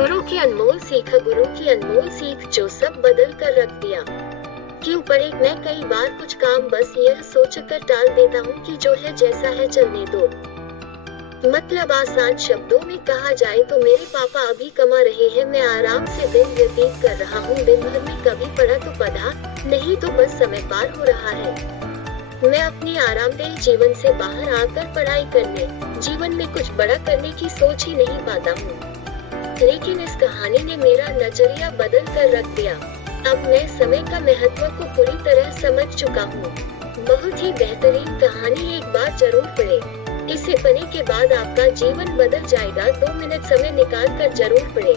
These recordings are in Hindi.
गुरु की अनमोल सीख, गुरु की अनमोल सीख जो सब बदल कर रख दिया। क्यों पड़े मैं कई बार कुछ काम बस यह सोचकर टाल देता हूँ कि जो है जैसा है चलने दो। मतलब आसान शब्दों में कहा जाए तो मेरे पापा अभी कमा रहे हैं, मैं आराम से दिन व्यतीत कर रहा हूँ। दिन भर में कभी पढ़ा तो पढ़ा, नहीं तो बस समय पार हो रहा है। मैं अपनी आरामदेह जीवन से बाहर आकर पढ़ाई करने, जीवन में कुछ बड़ा करने की सोच ही नहीं पाता हूँ। लेकिन इस कहानी ने मेरा नजरिया बदल कर रख दिया। अब मैं समय का महत्व को पूरी तरह समझ चुका हूँ। बहुत ही बेहतरीन कहानी, एक बार जरूर पढ़े। इसे पढ़ने के बाद आपका जीवन बदल जाएगा। 2 मिनट समय निकाल कर जरूर पढ़े।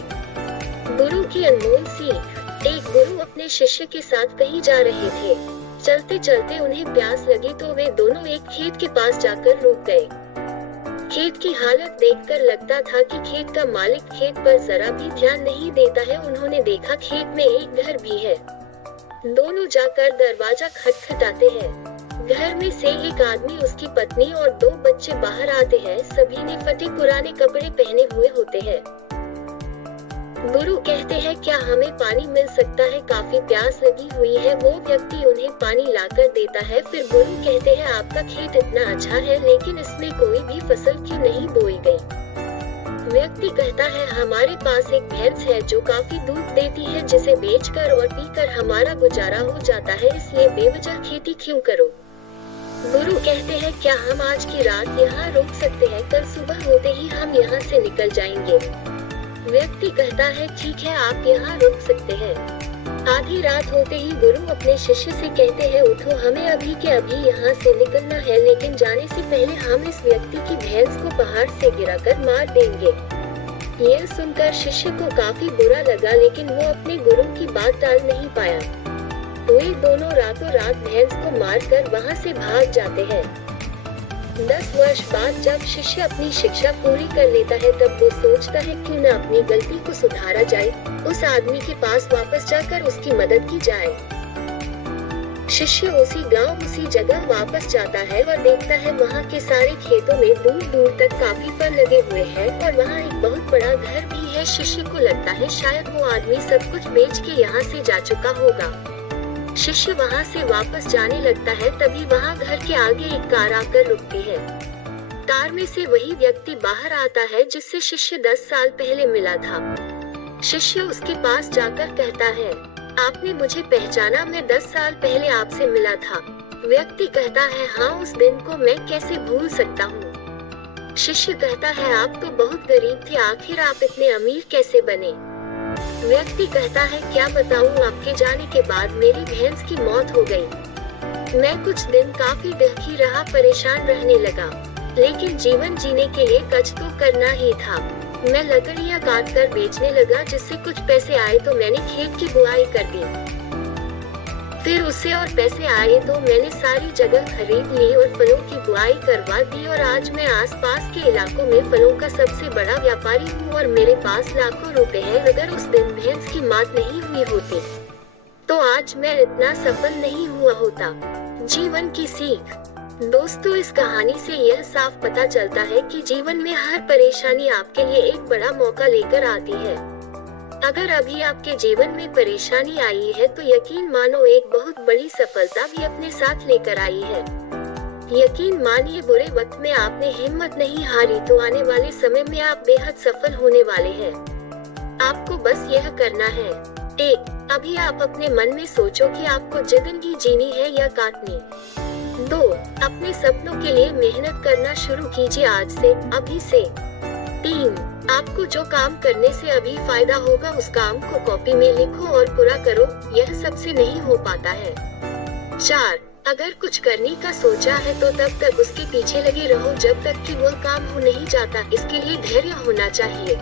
गुरु की अनमोल सीख। एक गुरु अपने शिष्य के साथ कहीं जा रहे थे। चलते चलते उन्हें प्यास लगी तो वे दोनों एक खेत के पास जाकर रुक गए। खेत की हालत देखकर लगता था कि खेत का मालिक खेत पर जरा भी ध्यान नहीं देता है। उन्होंने देखा खेत में एक घर भी है। दोनों जाकर दरवाजा खटखटाते हैं। घर में से एक आदमी, उसकी पत्नी और 2 बच्चे बाहर आते हैं। सभी ने फटे पुराने कपड़े पहने हुए होते हैं। गुरु कहते हैं, क्या हमें पानी मिल सकता है? काफी प्यास लगी हुई है। वो व्यक्ति उन्हें पानी लाकर देता है। फिर गुरु कहते हैं, आपका खेत इतना अच्छा है लेकिन इसमें कोई भी फसल क्यों नहीं बोई गई? व्यक्ति कहता है, हमारे पास एक भैंस है जो काफी दूध देती है, जिसे बेचकर और पीकर हमारा गुजारा हो जाता है, इसलिए बेवजह खेती क्यों करो? गुरु कहते हैं, क्या हम आज की रात यहाँ रुक सकते हैं? कल सुबह होते ही हम यहाँ से निकल जाएंगे। व्यक्ति कहता है, ठीक है, आप यहाँ रुक सकते हैं। आधी रात होते ही गुरु अपने शिष्य से कहते हैं, उठो, हमें अभी के अभी यहाँ से निकलना है, लेकिन जाने से पहले हम इस व्यक्ति की भैंस को पहाड़ से गिराकर मार देंगे। यह सुनकर शिष्य को काफी बुरा लगा, लेकिन वो अपने गुरु की बात टाल नहीं पाया। वे दोनों रातों रात भैंस को मारकर वहाँ से भाग जाते हैं। 10 वर्ष बाद जब शिष्य अपनी शिक्षा पूरी कर लेता है, तब वो सोचता है, क्यों न अपनी गलती को सुधारा जाए, उस आदमी के पास वापस जाकर उसकी मदद की जाए। शिष्य उसी गांव, उसी जगह वापस जाता है और देखता है वहाँ के सारे खेतों में दूर दूर तक काफी फल लगे हुए हैं और वहाँ एक बहुत बड़ा घर भी है। शिष्य को लगता है शायद वो आदमी सब कुछ बेच के यहाँ से जा चुका होगा। शिष्य वहाँ से वापस जाने लगता है, तभी वहाँ घर के आगे एक कार आकर रुकती है। कार में से वही व्यक्ति बाहर आता है जिससे शिष्य 10 साल पहले मिला था। शिष्य उसके पास जाकर कहता है, आपने मुझे पहचाना? मैं 10 साल पहले आपसे मिला था। व्यक्ति कहता है, हाँ, उस दिन को मैं कैसे भूल सकता हूँ। शिष्य कहता है, आप तो बहुत गरीब थे, आखिर आप इतने अमीर कैसे बने? व्यक्ति कहता है, क्या बताऊं, आपके जाने के बाद मेरी भैंस की मौत हो गई। मैं कुछ दिन काफी दुखी रहा, परेशान रहने लगा, लेकिन जीवन जीने के लिए कुछ तो करना ही था। मैं लकड़ियां काटकर बेचने लगा, जिससे कुछ पैसे आए तो मैंने खेत की बुआई कर दी। फिर उससे और पैसे आए तो मैंने सारी जगह खरीद ली और फलों की बुआई करवा दी और आज मैं आसपास के इलाकों में फलों का सबसे बड़ा व्यापारी हूँ और मेरे पास लाखों रुपए हैं। अगर उस दिन भैंस की मौत नहीं हुई होती तो आज मैं इतना सफल नहीं हुआ होता। जीवन की सीख। दोस्तों, इस कहानी से यह साफ पता चलता है कि जीवन में हर परेशानी आपके लिए एक बड़ा मौका लेकर आती है। अगर अभी आपके जीवन में परेशानी आई है तो यकीन मानो एक बहुत बड़ी सफलता भी अपने साथ लेकर आई है। यकीन मानिए, बुरे वक्त में आपने हिम्मत नहीं हारी तो आने वाले समय में आप बेहद सफल होने वाले हैं। आपको बस यह करना है। 1. अभी आप अपने मन में सोचो कि आपको जिंदगी जीनी है या काटनी। 2. अपने सपनों के लिए मेहनत करना शुरू कीजिए आज से, अभी से। 3. आपको जो काम करने से अभी फायदा होगा उस काम को कॉपी में लिखो और पूरा करो, यह सबसे नहीं हो पाता है। 4. अगर कुछ करने का सोचा है तो तब तक उसके पीछे लगे रहो जब तक कि वो काम हो नहीं जाता, इसके लिए धैर्य होना चाहिए।